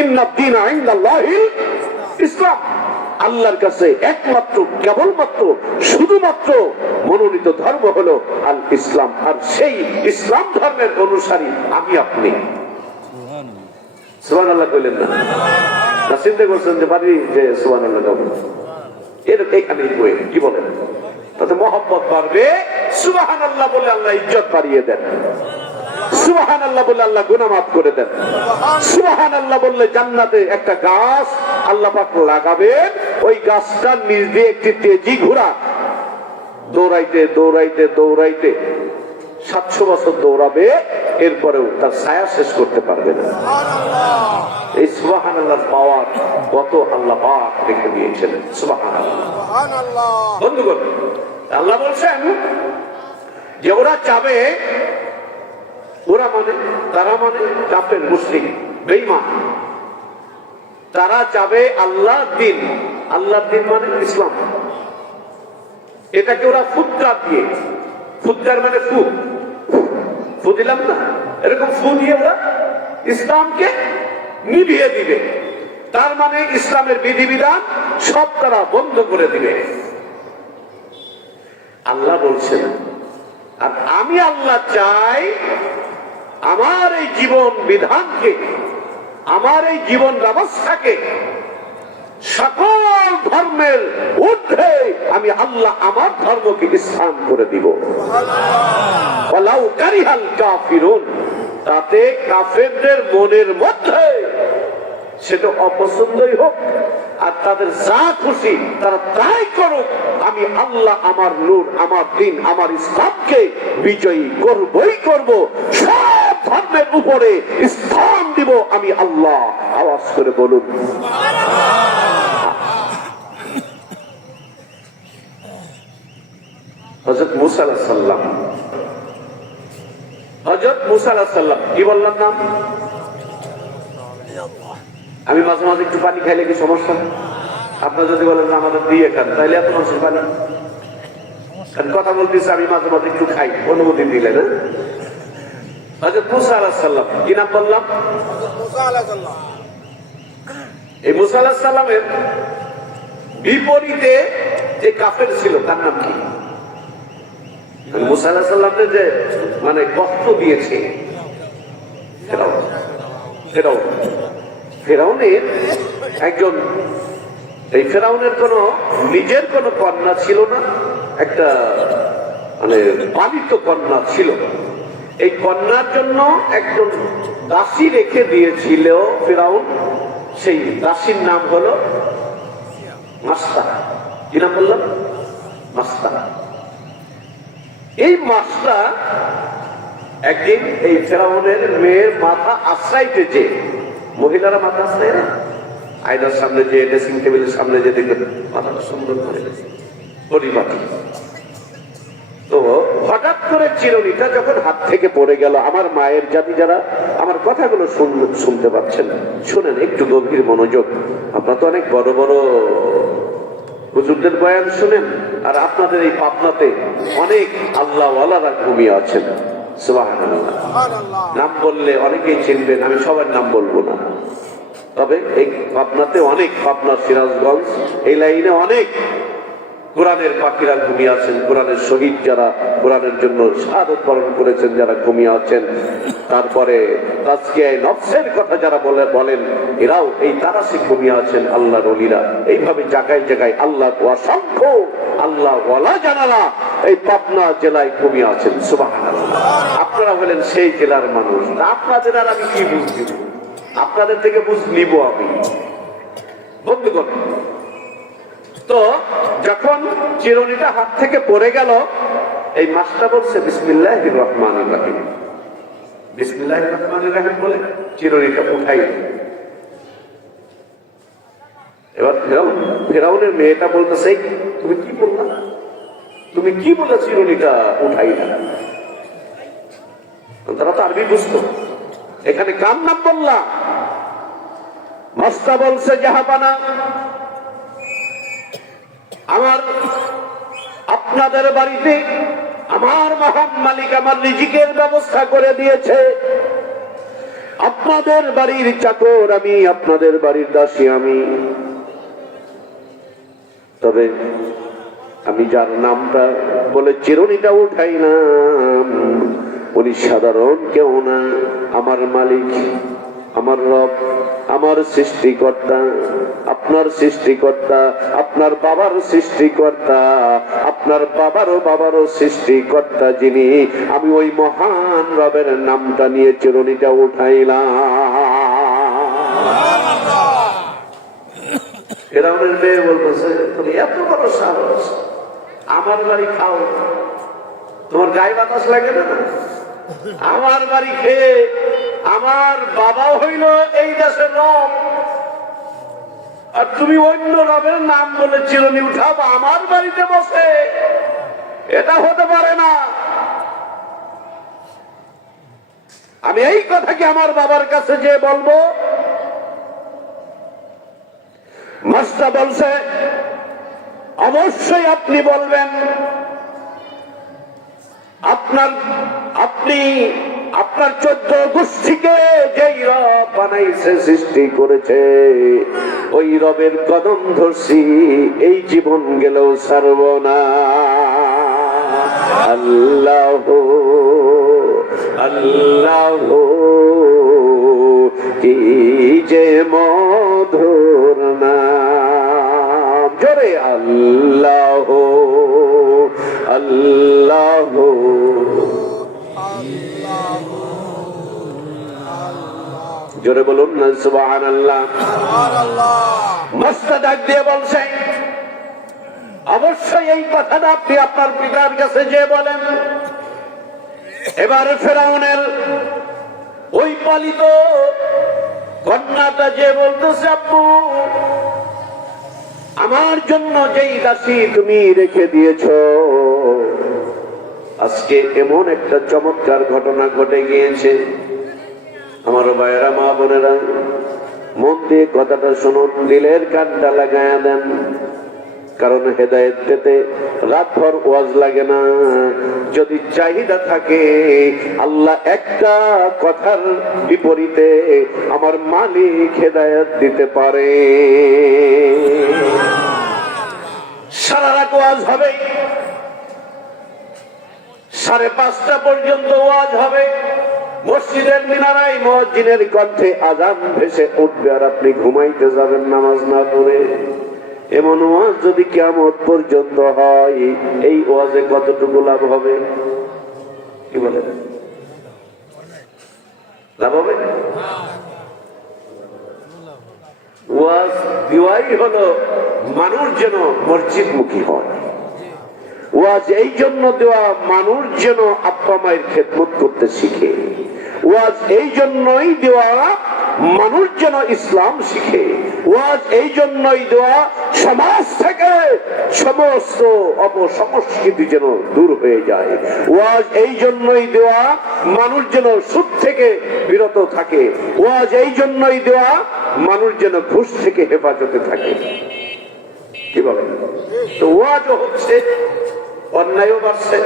ইন্নাদ-দীনা ইনদাল্লাহিল ইসলাম। আল্লাহর কাছে একমাত্র, কেবলমাত্র, শুধুমাত্র মনোনীত ধর্ম হলো আল ইসলাম। আর সেই ইসলাম ধর্মের অনুসারী আমি আপনি। সুবহানাল্লাহ কইলেন না? না চিন্তা করছেন যে বাড়ি যে সুবহানাল্লাহ বলবেন, এর এখানে কি বলেন? তাতে মহব্বত বাড়বে। সুবহানাল্লাহ বলে আল্লাহ ইজ্জত বাড়িয়ে দেন। সুবহানাল্লাহ বলে আল্লাহ গুনাহ মাফ করে দেন। সুবহানাল্লাহ বললে জান্নাতে একটা গাছ আল্লাহ পাক লাগাবেন, ওই গাছটার নিচ দিয়ে একটি তেজি ঘোড়া দৌড়াইতে দৌড়াইতে দৌড়াইতে 700 বছর দৌড়াবে, এরপরেও তার ছায়া শেষ করতে পারবে না। এই সুবহানাল্লাহর পাওয়ার কত আল্লাহ পাক রেখে দিয়েছেন। সুবহানাল্লাহ। বন্ধুগণ, আল্লাহ বলছেন যে ওরা চাবে, ওরা মানে তারা মানে কাফের, মুশরিক, বেঈমান, তারা চাবে আল্লাহর দ্বীন। আল্লাহর দ্বীন মানে ইসলাম। এটাকে ওরা ফুৎকার দিয়ে, ফুৎকার মানে ফু, ফু দিলাম না, এরকম ফু দিয়ে ওরা ইসলামকে নিভিয়ে দিবে। তার মানে ইসলামের বিধিবিধান সব তারা বন্ধ করে দিবে। আল্লাহ বলছেন, আর আমি আল্লাহ চাই আমার এই জীবন বিধানকে, আমার এই জীবন ব্যবস্থাকে সকল ধর্মের ঊর্ধ্বে আমি আল্লাহ আমার ধর্মকে স্থান করে দিব। ওয়ালাউ কারিহাল কাফিরুন, তাতে কাফেরদের মনের মধ্যে সেটা অপছন্দই হোক আর তাদের যা খুশি তারা তাই করুক, আমি আল্লাহ আমার নূর, আমার দ্বীন, আমার ইসলামকে বিজয়ী করবই করব। সব ধর্মের উপরে স্থান দিব আমি আল্লাহ। আওয়াজ করে বলুন। হযরত মুসা আলাইহিস সালাম, হযরত মুসা আলাইহিস সালাম কি বললাম নাম? আমি মাঝে মাঝে একটু পানি খাইলে কি সমস্যা? আপনারা যদি বলেন আমাদের দিয়ে খান, তাহলে এত মানুষের পানি কথা বলতেছে, আমি মাঝে মাঝে একটু খাই, অনুমতি দিলে না? হযরত মুসা আলাইহিস সালাম, কি নাম বললাম? এই মুসা আলাইহিস সালামের বিপরীতে যে কাফের ছিল তার নাম কি? মুসা আলাইহিস সালামকে যে মানে কষ্ট দিয়েছে ফেরাউন। ফেরাউনের একজন, এই ফেরাউনের কোন নিজের কোন কন্যা ছিল না, একটা মানে পালিত কন্যা ছিল। এই কন্যার জন্য একজন দাসী রেখে দিয়েছিল ফেরাউন। সেই দাসীর নাম হলো মাস্তা। কি নাম বললাম? মাস্তা। এই মাস্তা একদিন এই ফেরাউনের মেয়ের মাথা আশ্রাইতে, যে মহিলারা মাথা আশ্রায় না, আয়নার সামনে যে, ড্রেসিং টেবিলের সামনে যে দেখবেন মাথাটা সুন্দর করে পরিপাটি। তো হঠাৎ করে চিরুনিটা যখন হাত থেকে পড়ে গেল, আমার মায়ের জাতি যারা আমার কথাগুলো শুনতে পাচ্ছেন, শুনেন একটু গভীর মনোযোগ। আপনারা তো অনেক বড় বড় হুজুরদের বয়ান শুনেন, আর আপনাদের এই পাবনাতে অনেক আল্লাহওয়ালারা ঘুমিয়ে আছেন। সুবহানাল্লাহ। নাম বললে অনেকেই চিনবেন, আমি সবার নাম বলবো না। তবে এই পাবনাতে অনেক, পাবনা, সিরাজগঞ্জ এই লাইনে অনেক কোরআনের পাখিরা ঘুমিয়ে আছেন। কোরআনের শহীদ যারা কোরআনের জন্য শাহাদাত বরণ করেছেন, যারা ঘুমিয়ে আছেন। তারপরে তাজকিয়ায়ে নফসের কথা যারা বলেন, এরাও এই তারাসে ঘুমিয়ে আছেন। আল্লাহর ওলিরা এইভাবে জায়গায় জায়গায় আল্লাহ অসংখ্য আল্লাহ ওয়ালা জানালা এই পাবনা জেলায় ঘুমিয়ে আছেন। সুবহানাল্লাহ। আপনারা হলেন সেই জেলার মানুষ। আপনাদের আর আমি কি বুঝবো? আপনাদের থেকে বুঝ নিব আমি। বন্ধুগণ, তো যখন চিরুনিটা হাত থেকে পড়ে গেল, এই মাসটা বলছে বিসমিল্লাহির রহমানির রহিম। বিসমিল্লাহির রহমানির রহিম বলে চিরুনিটা উঠাই। এবার ফেরাউনের মেয়েটা বলতেছে, তুমি কি বললা? তুমি কি বলে চিরুনিটা উঠাই না? তারা তো আরবি বুঝতো। এখানে কার নাম বললাম? মাস্তা বলছে, জাহাপানা, আমার আপনাদের বাড়িতে আমার মহান মালিক আমার রিজিকের ব্যবস্থা করে দিয়েছে। আপনাদের বাড়ির চাকর আমি, আপনাদের বাড়ির দাসী আমি। তবে আমি যার নামটা বলে চিরুনিটা উঠাইলাম, উনি সাধারণ কেউ না, আমার মালিক, আমার রব, আমার সৃষ্টিকর্তা, আপনার সৃষ্টিকর্তা, আপনার বাবার সৃষ্টিকর্তা, আপনার বাবারও সৃষ্টিকর্তা যিনি, আমি ওই মহান রবের নামটা নিয়ে চিরুনিটা উঠাইলাম। ফেরাউনের মেয়ে বলতেছে, তুমি এত বড় সাহস, আমার বাড়ি খাও, তোমার গায়ে বাতাস লাগে না? আমার বাড়ি খেয়ে আমার বাবাও হইল এই দেশের রব, আর তুমি অন্য রবের নাম বলে চিরুনি উঠাবো আমার বাড়িতে বসে? এটা হতে পারে না। আমি এই কথা কি আমার বাবার কাছে যে বলবো? মাস্টার বলছে, অবশ্যই আপনি বলবেন। আপনি আপনার 14 গোষ্ঠীকে যেই রব বানাইছে, সৃষ্টি করেছে, ওই রবের কদম ধরছি, এই জীবন গেলেও ছাড়ব না। আল্লাহ আল্লাহ কি যে মধুর নাম, জোরে আল্লাহ আল্লাহ। জোরে বলুন না সুবহানাল্লাহ। মাস্টার ডাক দিয়ে বলছে, অবশ্যই এই কথাটা আপনি আপনার পিতার কাছে যে বলেন। এবার ফেরাউনের ওই পালিত কন্যাটা যে বলতেছে, আব্বু আমার জন্য যেই দাসী তুমি রেখে দিয়েছ, আজকে এমন একটা চমৎকার ঘটনা ঘটে গিয়েছে। আমার ভাইয়েরা, মা বোনেরা, মন দিয়ে কথাটা শুনুন, দিলের কানটা লাগায়া দেন। কারণ হেদায়েত পেতে রাতভর ওয়াজ লাগে না। যদি চাহিদা থাকে, আল্লাহ একটা কথার বিপরীতে আমার মালিক হেদায়েত দিতে পারে। সারা রাত ওয়াজ হবে, 5:30 পর্যন্ত ওয়াজ হবে। মসজিদের মিনারায় মুয়াজ্জিনের কণ্ঠে আযান ভেসে উঠবে, আর আপনি ঘুমাইতে যাবেন নামাজ না পড়ে। এমন ওয়াজ যদি কিয়ামত পর্যন্ত হয়, এই ওয়াজে কতটুকু লাভ হবে? কি বলেন, লাভ হবে? ওয়াজ দিওয়াই হলো মানুষ যেন মসজিদমুখী হয়। ওয়াজ এই জন্য দেওয়া, মানুষ যেন আব্বা মায়ের খেদমত করতে শিখে। ওয়াজ এই জন্যই দেওয়া, মানুষ যেন ইসলাম শিখে। ওয়াজ এই জন্যই দেওয়া, সমাজ থেকে সমস্ত অপসংস্কৃতি যেন দূর হয়ে যায়। ওয়াজ এই জন্যই দেওয়া, মানুষ যেন সুদ থেকে বিরত থাকে। ওয়াজ এই জন্যই দেওয়া, মানুষ যেন ঘুষ থেকে হেফাজতে থাকে। কি বলেন? তো ওয়াজও হচ্ছে, অন্যায়ও বাড়ছে।